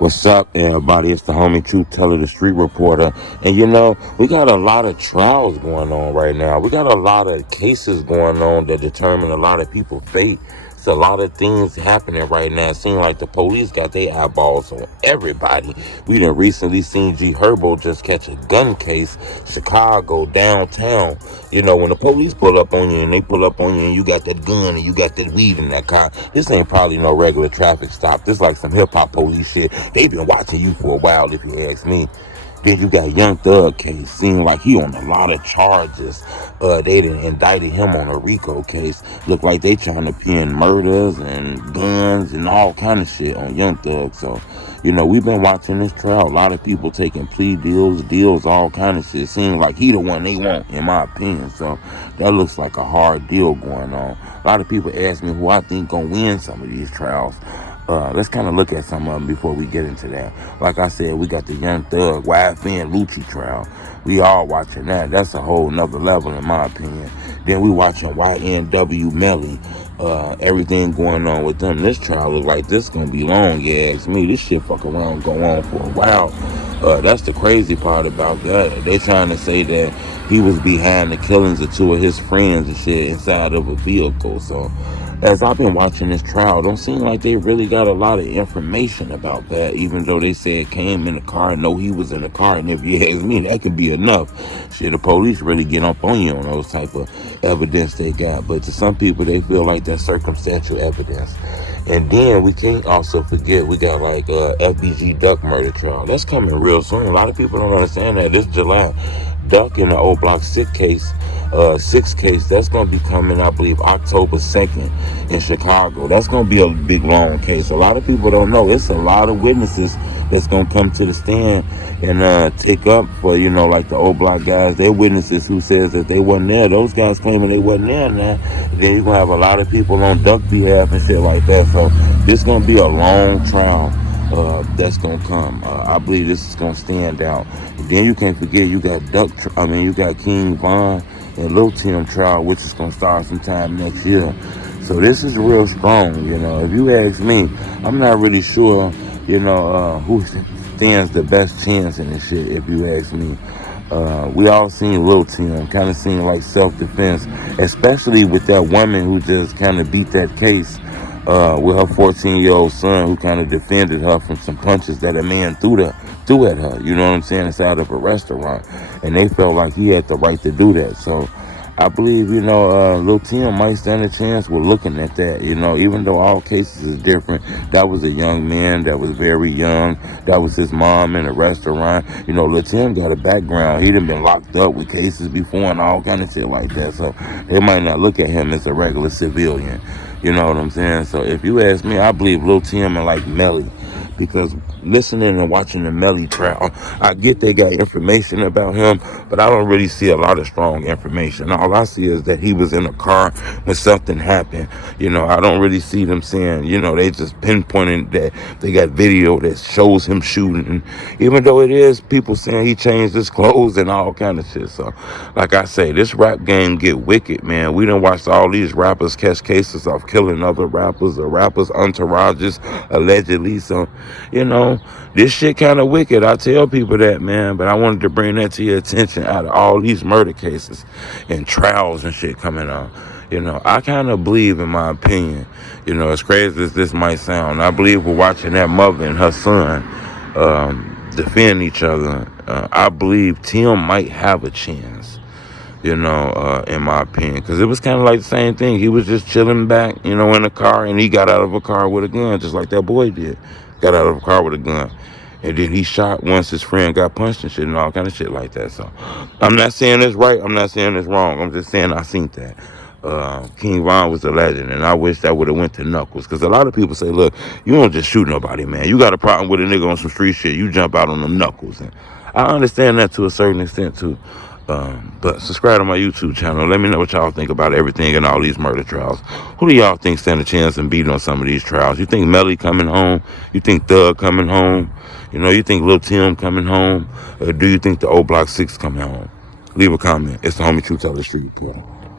What's up, everybody? It's the homie Truth Teller, the street reporter. And we got a lot of trials going on right now. We got a lot of cases going on that determine a lot of people's fate. It's a lot of things happening right now. It seems like the police got their eyeballs on everybody. We done recently seen G Herbo just catch a gun case, Chicago, downtown. When the police pull up on you and they pull up on you and you got that gun and you got that weed in that car, this ain't probably no regular traffic stop. This like some hip-hop police shit. They been watching you for a while, if you ask me. Then you got YoungThug case. Seemed like he on a lot of charges. They done indicted him on a RICO case. Look like they trying to pin murders and guns and all kind of shit on YoungThug. So, we've been watching this trial. A lot of people taking plea deals, all kind of shit. Seems like he the one they want, in my opinion. So that looks like a hard deal going on. A lot of people ask me who I think gonna win some of these trials. Let's kind of look at some of them before we get into that. Like I said, we got the YoungThug, YFNLucci trial. We all watching that. That's a whole nother level, in my opinion. Then we watching YnwMelly. Everything going on with them. This trial look like this gonna be long, you ask me. This shit fuck around go on for a while. That's the crazy part about that. They trying to say that he was behind the killings of two of his friends and shit inside of a vehicle. So as I've been watching this trial, don't seem like they really got a lot of information about that, even though they said came in the car and know he was in the car. And if you ask me, that could be enough. Shit, the police really get up on you on those type of evidence they got. But to some people, they feel like that's circumstantial evidence. And then we can't also forget, we got like FBGDuck murder trial. That's coming real soon. A lot of people don't understand that. This July, Duck in the Oblock 6 case, that's going to be coming, I believe, October 2nd in Chicago. That's going to be a big, long case. A lot of people don't know. It's a lot of witnesses that's going to come to the stand and take up for, like the Oblock guys. They're witnesses who says that they wasn't there. Those guys claiming they wasn't there now. Then you're going to have a lot of people on Duck behalf and shit like that. So this is going to be a long trial. That's gonna come. I believe this is gonna stand out. And then you can't forget you got you got KingVon and LulTim trial, which is gonna start sometime next year. So this is real strong. If you ask me, I'm not really sure. Who stands the best chance in this shit. If you ask me. We all seen LulTim, kind of seemed like self-defense, especially with that woman who just kind of beat that case with her 14-year-old son, who kind of defended her from some punches that a man threw at her, you know what I'm saying, inside of a restaurant. And they felt like he had the right to do that. So I believe, LulTim might stand a chance with looking at that, even though all cases is different. That was a young man that was very young. That was his mom in a restaurant. LulTim got a background. He done been locked up with cases before and all kind of shit like that. So they might not look at him as a regular civilian. You know what I'm saying? So if you ask me, I believe LulTim and like Melly. Because listening and watching the Melly trial, I get they got information about him, but I don't really see a lot of strong information. All I see is that he was in a car when something happened. I don't really see them saying, they just pinpointing that they got video that shows him shooting. Even though it is people saying he changed his clothes and all kind of shit. So, like I say, this rap game get wicked, man. We done watched all these rappers catch cases of killing other rappers or rappers' entourages, allegedly. So, this shit kind of wicked. I tell people that, man, but I wanted to bring that to your attention out of all these murder cases and trials and shit coming on. I kind of believe, in my opinion, as crazy as this might sound, I believe we're watching that mother and her son defend each other. I believe Tim might have a chance. In my opinion, because it was kind of like the same thing. He was just chilling back, in the car, and he got out of a car with a gun, just like that boy did. Got out of a car with a gun. And then he shot once his friend got punched and shit and all kind of shit like that. So I'm not saying it's right. I'm not saying it's wrong. I'm just saying I seen that. KingVon was a legend, and I wish that would have went to Knuckles. Because a lot of people say, look, you don't just shoot nobody, man. You got a problem with a nigga on some street shit, you jump out on them Knuckles. And I understand that to a certain extent, too. But subscribe to my YouTube channel. Let me know what y'all think about everything and all these murder trials. Who do y'all think stand a chance and beat on some of these trials? You think Melly coming home? You think Thug coming home? You think LulTim coming home? Or do you think the Oblock 6 coming home? Leave a comment. It's the homie Truth Teller, the street reporter.